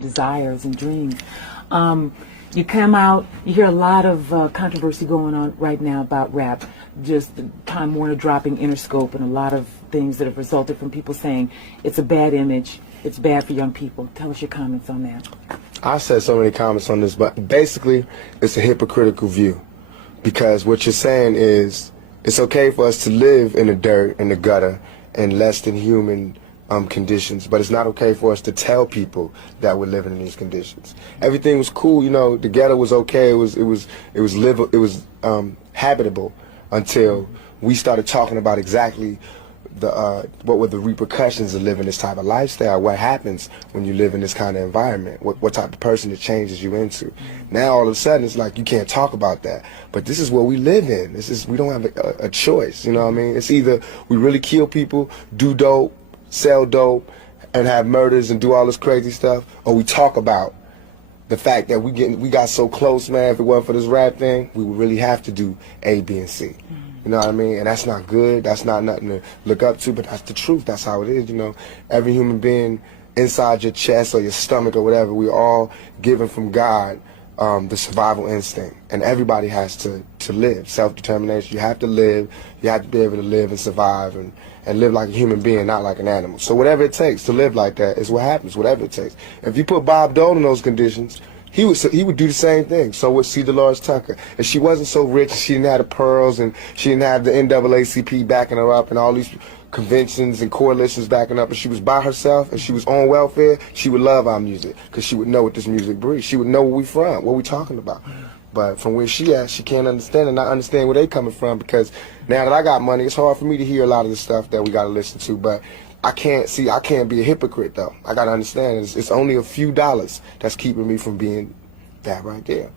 desires and dreams. You come out, you hear a lot of controversy going on right now about rap, just Time Warner dropping Interscope and a lot of things that have resulted from people saying it's a bad image, it's bad for young people. Tell us your comments on that. I've said so many comments on this, but basically it's a hypocritical view, because what you're saying is it's okay for us to live in the dirt, in the gutter, in less than human conditions, but it's not okay for us to tell people that we're living in these conditions. Everything was cool, you know. The ghetto was okay. It was habitable until we started talking about exactly what were the repercussions of living this type of lifestyle. What happens when you live in this kind of environment? What type of person it changes you into? Now all of a sudden it's like you can't talk about that. But this is what we live in. We don't have a choice. You know what I mean? It's either we really kill people, do dope, sell dope, and have murders and do all this crazy stuff, or we talk about the fact that we got so close, man. If it wasn't for this rap thing, we would really have to do A, B, and C. You know what I mean? And that's not good. That's not nothing to look up to, but that's the truth. That's how it is, you know. Every human being inside your chest or your stomach or whatever, we all given from God the survival instinct. And everybody has to live. Self-determination. You have to live. You have to be able to live and survive and live like a human being, not like an animal. So whatever it takes to live like that is what happens, whatever it takes. If you put Bob Dole in those conditions, he would do the same thing. So would C. Dolores Tucker. If she wasn't so rich, she didn't have the pearls, and she didn't have the NAACP backing her up, and all these conventions and coalitions backing up, and she was by herself, and she was on welfare, she would love our music, because she would know what this music breeds. She would know where we from, what we talking about. But from where she at, she can't understand and not understand where they coming from, because now that I got money, it's hard for me to hear a lot of the stuff that we got to listen to. But I can't be a hypocrite, though. I got to understand it's only a few dollars that's keeping me from being that right there.